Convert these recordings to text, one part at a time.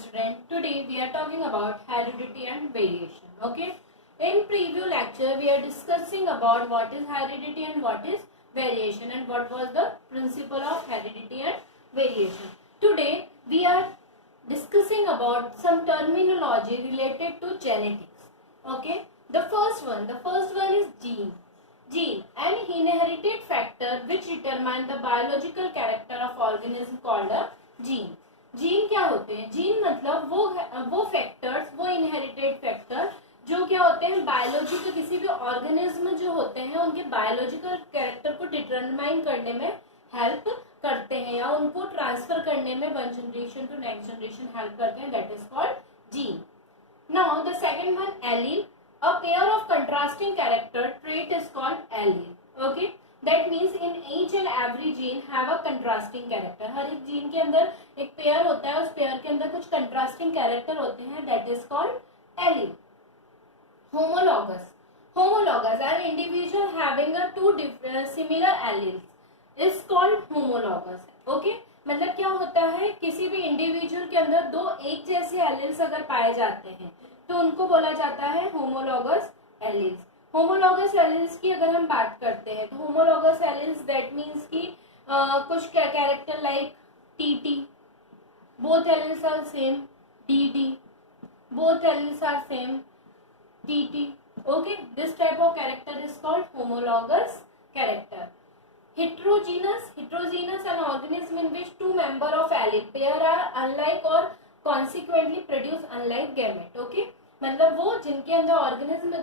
student. Today we are talking about heredity and variation. Okay. In preview lecture we are discussing about what is heredity and what is variation and what was the principle of heredity and variation. Today we are discussing about some terminology related to genetics. Okay. The first one is gene. Gene, an inherited factor which determine the biological character of organism called a gene. Gene क्या होते हैं? Gene मतलब वो factors, वो inherited factor जो क्या होते हैं बायोलॉजी के किसी भी ऑर्गेनिज्म जो होते हैं उनके बायोलॉजिकल कैरेक्टर को डिटरमाइन करने में हेल्प करते हैं या उनको ट्रांसफर करने में one generation to next generation help करते हैं. That is called gene. Now the second one allele. A pair of contrasting character trait is called allele. Okay, that means in each and every gene have a contrasting character. हर एक gene के अंदर एक pair होता है, उस pair के अंदर कुछ contrasting character होते हैं. That is called allele. Homologous. Homologous, an individual having a two different similar alleles is called homologous. Okay, मतलब क्या होता है किसी भी इंडिविजुअल के अंदर दो एक जैसे एलिल्स अगर पाए जाते हैं तो उनको बोला जाता है होमोलॉगस एलिल्स. होमोलॉगस एलिल्स की अगर हम बात करते हैं तो होमोलॉगस एलिल्स दैट मीन्स कि कुछ character like TT, both alleles are same. DD, both alleles are same. TT. Okay, this type of character is called homologous character. Heterogeneous. Heterogeneous an organism in which two member of allele pair are unlike or consequently produce unlike gamete. Okay, मतलब वो जिनके अंदर organism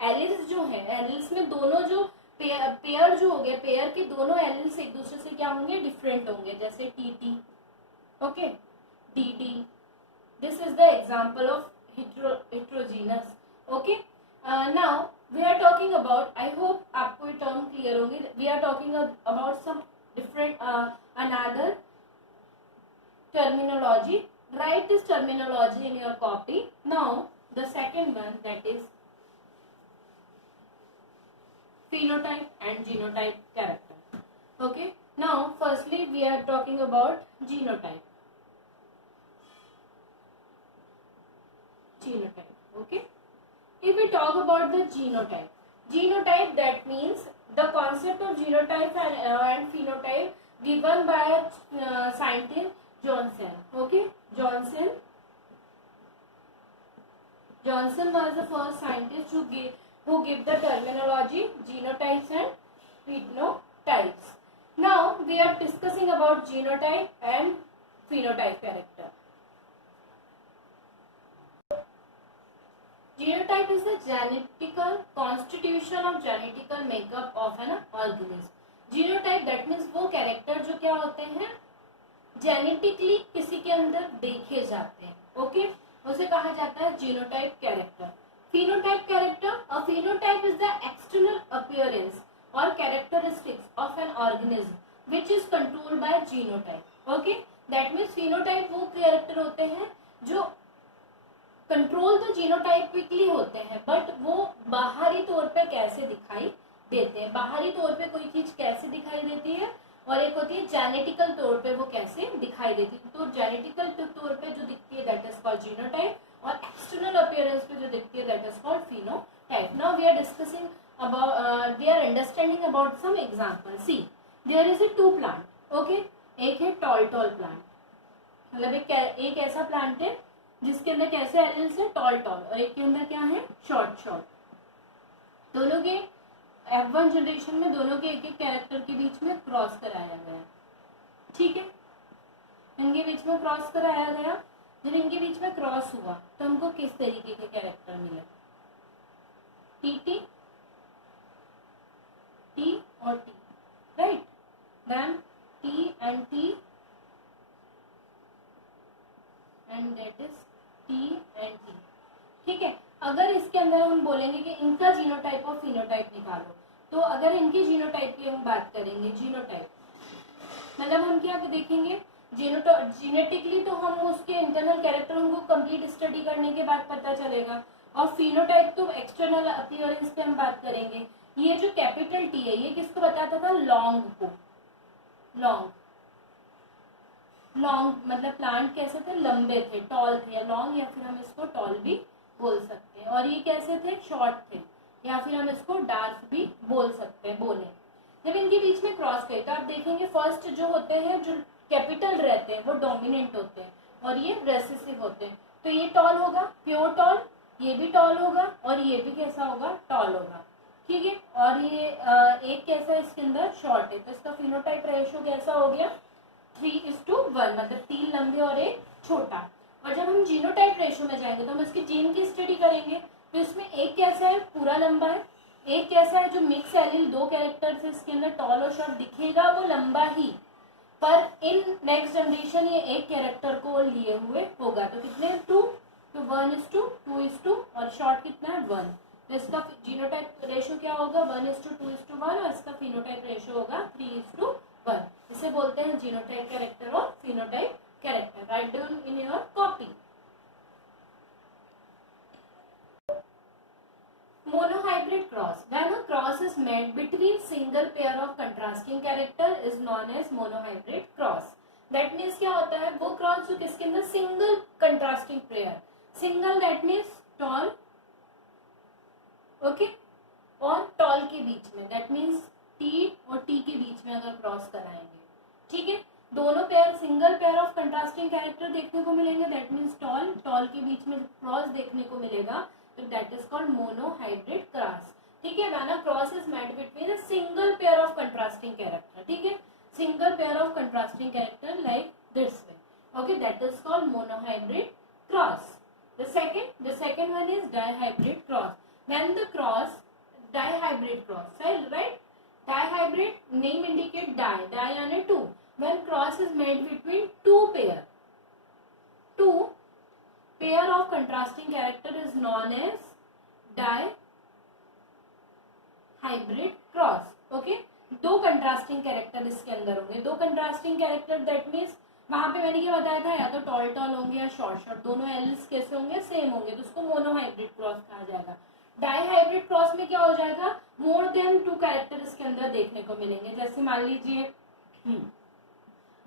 alleles जो है, alleles में दोनों जो pair जो होंगे, पेयर के दोनों एलिल्स एक दूसरे से क्या होंगे डिफरेंट होंगे. जैसे TT, okay, DD. This is the example of heterogeneous. Okay, now we are talking about, I hope आपको ये टर्म क्लियर होंगे. We are talking about some different another terminology. Write this terminology in your copy. Now the second one, that is phenotype and genotype character. Okay, now firstly we are talking about genotype. Okay, if we talk about the genotype that means the concept of genotype and phenotype given by scientist Johnson. Okay, Johnson was the first scientist who gave the terminology genotypes and phenotypes. Now we are discussing about genotype and phenotype character. Genotype is the genetical constitution of genetical makeup of an organism. Genotype that means वो character जो क्या होते हैं genetically किसी के अंदर देखे जाते हैं. ओके, उसे कहा जाता है genotype character. Phenotype character, a phenotype is the external appearance और characteristics of an organism which is controlled by genotype. Okay, that means phenotype वो कैरेक्टर होते हैं जो कंट्रोल तो जीनोटाइपिकली होते हैं बट वो बाहरी तौर पे कैसे दिखाई देते हैं, बाहरी तौर पे कोई चीज कैसे दिखाई देती है और एक होती है जेनेटिकल तौर पे वो कैसे दिखाई देती है. तो जेनेटिकल तौर पे जो दिखती है दैट इज कॉल्ड जीनोटाइप और एक्सटर्नल अपीयरेंस पे जो दिखती है that is called phenotype. Now we are discussing about, we are understanding about some example. See, there is a two plant. Okay, एक है टॉल प्लांट, मतलब एक ऐसा प्लांट है जिसके अंदर कैसे एलिल्स है टॉल और एक के अंदर क्या है शॉर्ट. दोनों के F1 जनरेशन में दोनों के एक एक कैरेक्टर के बीच में क्रॉस कराया गया. ठीक है, इनके बीच में क्रॉस कराया गया. जब इनके बीच में क्रॉस हुआ तो हमको किस तरीके के कैरेक्टर मिले? टी और T, right. Then T and that is T and T. ठीक है, अगर इसके अंदर हम बोलेंगे कि इनका जीनोटाइप और फिनोटाइप निकालो तो अगर इनकी जीनोटाइप की हम बात करेंगे, जीनोटाइप मतलब हम क्या देखेंगे जेनेटिकली तो हम उसके इंटरनल कैरेक्टर उनको कंप्लीट स्टडी करने के बाद पता चलेगा. और फिनोटाइप तो एक्सटर्नल अपीयरेंस पे हम बात करेंगे. ये जो कैपिटल टी है ये किसको बताता था? लॉन्ग को. लॉन्ग लॉन्ग मतलब प्लांट कैसे थे, लंबे थे, टॉल थे, या लॉन्ग, या फिर हम इसको टॉल भी बोल सकते हैं। और ये कैसे थे, शॉर्ट थे, या फिर हम इसको डार्क भी बोल सकते हैं, बोले। जब इनके बीच में क्रॉस करें तो आप देखेंगे फर्स्ट जो होते हैं, जो कैपिटल रहते हैं वो डोमिनेंट होते हैं और ये रेसेसिव होते हैं। तो ये टॉल होगा, प्योर टॉल, ये भी टॉल होगा और ये भी कैसा होगा, टॉल होगा, ठीक है। और ये एक कैसा है इसके अंदर, शॉर्ट है, तो इसका फिनोटाइप रेशियो कैसा हो गया, 3:1, मतलब 3 लंबे और एक छोटा। और जब हम जीनोटाइप रेशियो में जाएंगे तो हम इसके जीन की स्टडी करेंगे, तो इसमें एक कैसा है, पूरा लंबा है, एक कैसा है जो मिक्स एलील, 2 कैरेक्टर्स इसके अंदर, टॉल और शॉर्ट, दिखेगा वो लंबा ही, पर इन नेक्स्ट जनरेशन ये एक कैरेक्टर को लिए हुए होगा। तो कितने, 2, तो 1:2:2 और शॉर्ट कितना है, 1। तो इसका जीनोटाइप रेशियो क्या होगा, 1:2:1 और इसका फिनोटाइप रेशियो होगा 3:1। इसे बोलते हैं जीनोटाइप कैरेक्टर और phenotype character. Write down in your copy. Monohybrid cross. When a cross is made between single pair of contrasting character is known as monohybrid cross. That means क्या होता है, वो cross जो किसके अंदर, single contrasting pair, single that means tall, okay, और tall के बीच में, दैट मीन्स टी और टी के बीच में अगर क्रॉस कराएंगे, ठीक है, दोनों pair, single pair of contrasting character देखने को मिलेंगे, दैट मीन्स टॉल, टॉल के बीच में क्रॉस देखने को मिलेगा, तो that is called monohybrid cross, ठीक है। When a cross is made between a single pair of contrasting character, ठीक है, single pair of contrasting character like this way, okay, that is called monohybrid cross. The second one is dihybrid cross. When the cross, dihybrid cross, right? Dihybrid name indicate di यानी two. When cross is made between two pair of contrasting character is known as dihybrid cross. Okay? 2 contrasting character इसके अंदर होंगे, 2 contrasting character, that means वहां पे मैंने क्या बताया था, या तो टॉल टॉल होंगे या शॉर्ट शॉर्ट, दोनों एल्स कैसे होंगे, सेम होंगे, तो उसको मोनोहाइब्रिड क्रॉस कहा जाएगा। डाईहाइब्रिड क्रॉस में क्या हो जाएगा, मोर देन 2 कैरेक्टर इसके अंदर देखने को मिलेंगे। जैसे मान लीजिए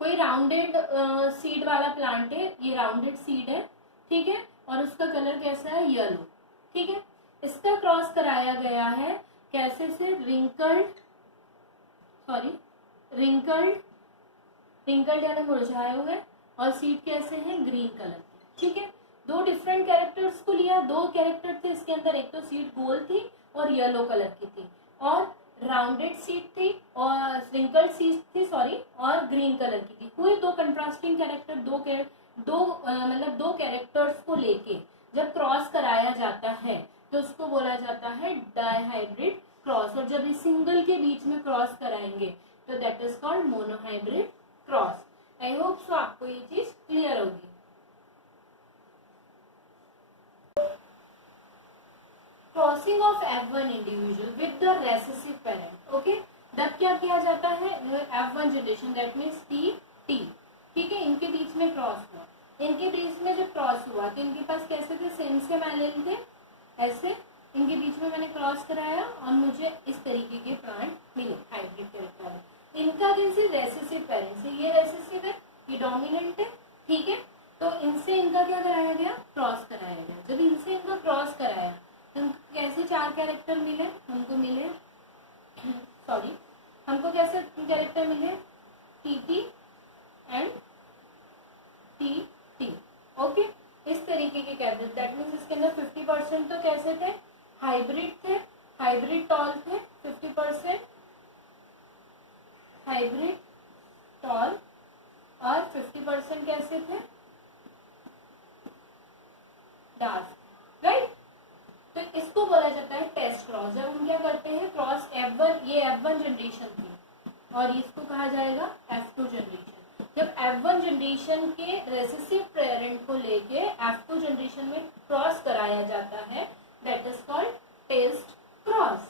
कोई राउंडेड सीड वाला प्लांट है, ये राउंडेड सीड है, ठीक है, और उसका कलर कैसा है, येलो, ठीक है, इसका क्रॉस कराया गया है कैसे से, रिंकल्ड यानी मुरझाए हुए, और सीड कैसे है, ग्रीन कलर की, ठीक है। 2 डिफरेंट कैरेक्टर्स को लिया, 2 कैरेक्टर थे इसके अंदर, एक तो सीड गोल थी और येलो कलर की थी, और राउंडेड सीड थी और रिंकल्ड सीड थी, सॉरी, और ग्रीन कलर की थी। हुए 2 कंट्रास्टिंग कैरेक्टर, दो कैरेक्टर्स को लेके जब क्रॉस कराया जाता है तो उसको बोला जाता है डाईहाइब्रिड क्रॉस। और जब इस सिंगल के बीच में क्रॉस कराएंगे तो that is called monohybrid cross. I hope so आपको ये चीज क्लियर होगी। Crossing of F1 individual with the recessive parent, okay, तब क्या किया जाता है, F1 generation, that means T, ठीक है, इनके बीच में क्रॉस हुआ, इनके बीच में जब क्रॉस हुआ तो इनके पास कैसे थे, सेम एलील थे, ऐसे इनके बीच में मैंने क्रॉस कराया और मुझे इस तरीके के प्लांट मिले, हाइब्रिड कैरेक्टर। इनका किनसे, रेसेसिव पेरेंट से, ये रेसेसिव है, ये डोमिनेंट है, ठीक है, तो इनसे इनका क्या कराया गया, क्रॉस कराया गया। जब इनसे इनका क्रॉस कराया तो कैसे 4 कैरेक्टर मिले, हमको कैसे कैरेक्टर मिले, टी एंड टी, ओके, इस तरीके के कैरेक्टर, दैट मीन्स इसके अंदर 50% तो कैसे थे, हाइब्रिड थे, हाइब्रिड टॉल थे, 50% हाइब्रिड टॉल और 50% कैसे थे, डार्क, राइट। तो इसको बोला जाता है टेस्ट क्रॉस। जब हम क्या करते हैं, क्रॉस F1, ये F1 जनरेशन थी और इसको कहा जाएगा F2 जनरेशन। जब F1 जनरेशन के रेसेसिव पेरेंट को लेके F2 जनरेशन में क्रॉस कराया जाता है, that is called test cross.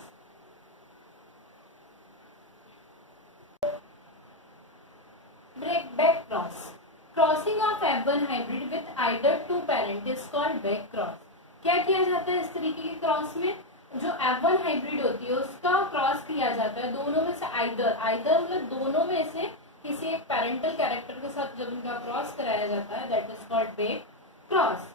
Back cross, crossing of F1 hybrid with either 2 parent is called back cross. क्या किया जाता है इस तरीके के क्रॉस में, जो F1 हाइब्रिड होती है उसका क्रॉस किया जाता है दोनों में से आइदर मतलब दोनों में से किसी एक पेरेंटल कैरेक्टर के साथ जब इनका क्रॉस कराया जाता है, that is called back cross.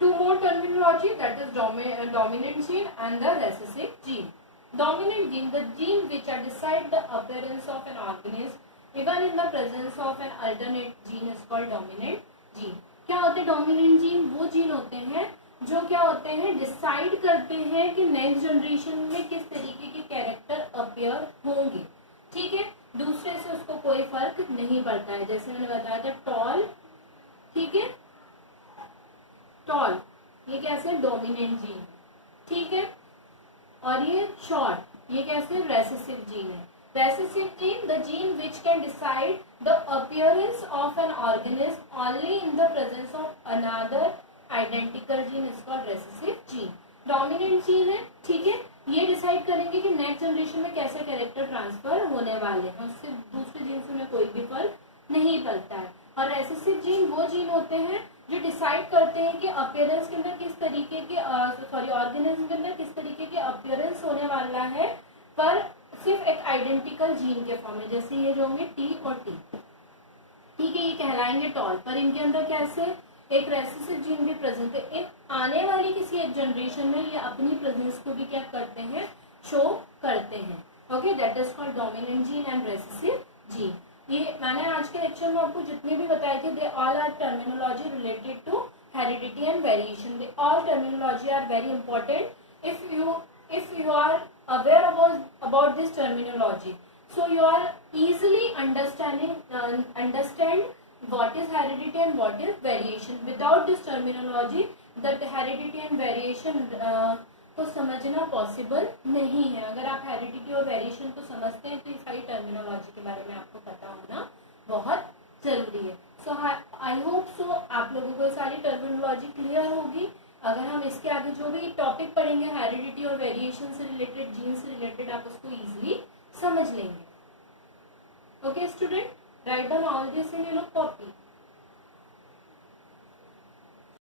Two more terminology, that is dominant gene and the recessive gene. Dominant gene, the gene which decide the appearance of an organism even in the presence of an alternate gene is called dominant gene. क्या होते हैं dominant gene? वो gene होते हैं जो क्या होते हैं, डिसाइड करते हैं कि नेक्स्ट जनरेशन में किस तरीके के कैरेक्टर अपियर होंगे. ठीक है, दूसरे से उसको कोई फर्क नहीं पड़ता है. जैसे मैंने बताया था टॉल, ठीक है, टॉल ये कैसे डोमिनेंट जीन, ठीक है. और ये शॉर्ट, ये कैसे रेसेसिव जीन है. Recessive gene, the gene which can decide the appearance of an organism only in the presence of another identical gene is called recessive gene. Dominant gene है, ठीक है, ये डिसाइड करेंगे कि नेक्स्ट जनरेशन में कैसे character transfer होने वाले हैं, उससे दूसरे जीन से में कोई भी फर्क नहीं पड़ता है. और रेसेसिव जीन वो जीन होते हैं जो डिसाइड करते हैं कि अपीयरेंस के अंदर किस तरीके के ऑर्गेनिज्म के अंदर किस तरीके के अपीयरेंस होने वाला है, पर सिर्फ एक आइडेंटिकल जीन के फॉर्म में. जैसे ये जो होंगे टी और टी, ठीक है, ये कहलाएंगे टॉल, पर इनके अंदर कैसे एक रेसेसिव जीन भी प्रेजेंट है. एक आने वाली किसी एक जनरेशन में ये अपनी प्रेजेंस को भी क्या करते हैं, शो करते हैं. Okay, that is called dominant gene and recessive gene. ये मैंने आज के लेक्चर में आपको जितने भी बताए थे, they all are terminology related to heredity and variation. They all terminology are very important. if you are aware about this terminology, so you are easily understand what is heredity and what is variation. Without this terminology, that heredity and variation को समझना possible नहीं है. अगर आप heredity और variation को समझते हैं तो इस सारी टर्मिनोलॉजी के बारे में आपको पता होना बहुत जरूरी है. सो आई होप सो आप लोगों को सारी टर्मिनोलॉजी क्लियर होगी. अगर हम इसके आगे जो भी टॉपिक पढ़ेंगे हेरिडिटी और वेरिएशन से रिलेटेड, जीन से रिलेटेड, आप उसको इजीली समझ लेंगे. Okay student, write down all this in your copy.